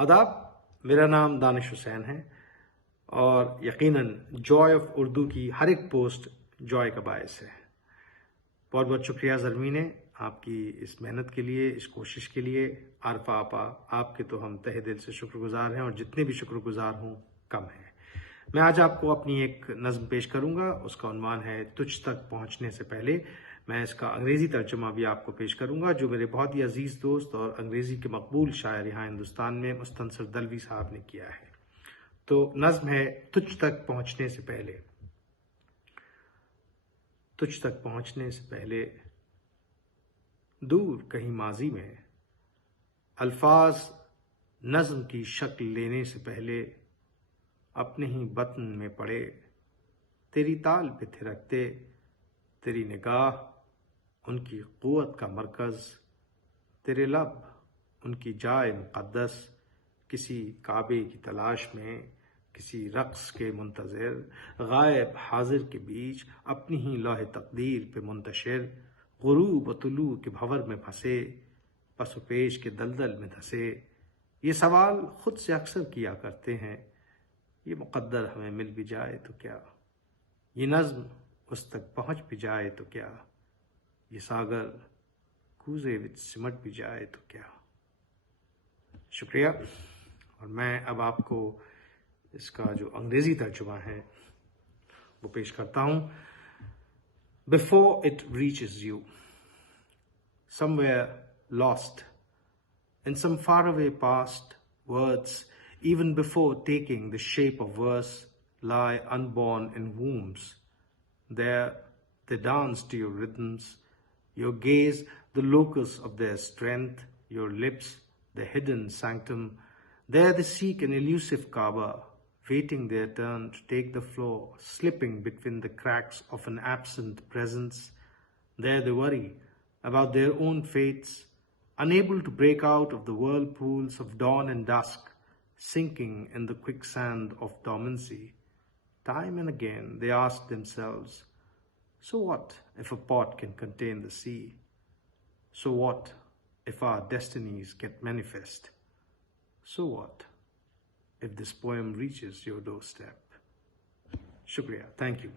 آداب، میرا نام دانش حسین ہے اور یقیناً جوائے آف اردو کی ہر ایک پوسٹ جوائے کا باعث ہے۔ بہت بہت شکریہ زرمین، آپ کی اس محنت کے لیے، اس کوشش کے لیے۔ عارفہ آپا، آپ کے تو ہم تہہ دل سے شکر گزار ہیں، اور جتنے بھی شکر گزار ہوں کم ہیں۔ میں آج آپ کو اپنی ایک نظم پیش کروں گا، اس کا عنوان ہے تجھ تک پہنچنے سے پہلے۔ میں اس کا انگریزی ترجمہ بھی آپ کو پیش کروں گا، جو میرے بہت ہی عزیز دوست اور انگریزی کے مقبول شاعر یہاں ہندوستان میں مستنصر دلوی صاحب نے کیا ہے۔ تو نظم ہے تجھ تک پہنچنے سے پہلے۔ تجھ تک پہنچنے سے پہلے دور کہیں ماضی میں، الفاظ نظم کی شکل لینے سے پہلے اپنے ہی بطن میں پڑے، تیری تال پہ تھرکتے، تیری نگاہ ان کی قوت کا مرکز، تیرے لب ان کی جائے مقدس، کسی کعبے کی تلاش میں، کسی رقص کے منتظر، غائب حاضر کے بیچ اپنی ہی لوح تقدیر پہ منتشر، غروب و طلوع کے بھور میں پھنسے، پس و پیش کے دلدل میں دھسے، یہ سوال خود سے اکثر کیا کرتے ہیں، یہ مقدر ہمیں مل بھی جائے تو کیا، یہ نظم اس تک پہنچ بھی جائے تو کیا، یہ ساگر کوزے وچ سمٹ بھی جائے تو کیا۔ شکریہ، اور میں اب آپ کو اس کا جو انگریزی ترجمہ ہے وہ پیش کرتا ہوں۔ Before it reaches you, somewhere lost in some faraway past, words, even before taking the shape of verse, lie unborn in wombs. There they dance to your rhythms, your gaze the locus of their strength, your lips the hidden sanctum. There they seek an elusive Kaaba, waiting their turn to take the floor, slipping between the cracks of an absent presence. There they worry about their own fates, unable to break out of the whirlpools of dawn and dusk, sinking in the quicksand of dormancy. Time and again they ask themselves, so what if a pot can contain the sea? So what if our destinies get manifest? So what if this poem reaches your doorstep? Shukriya. Thank you.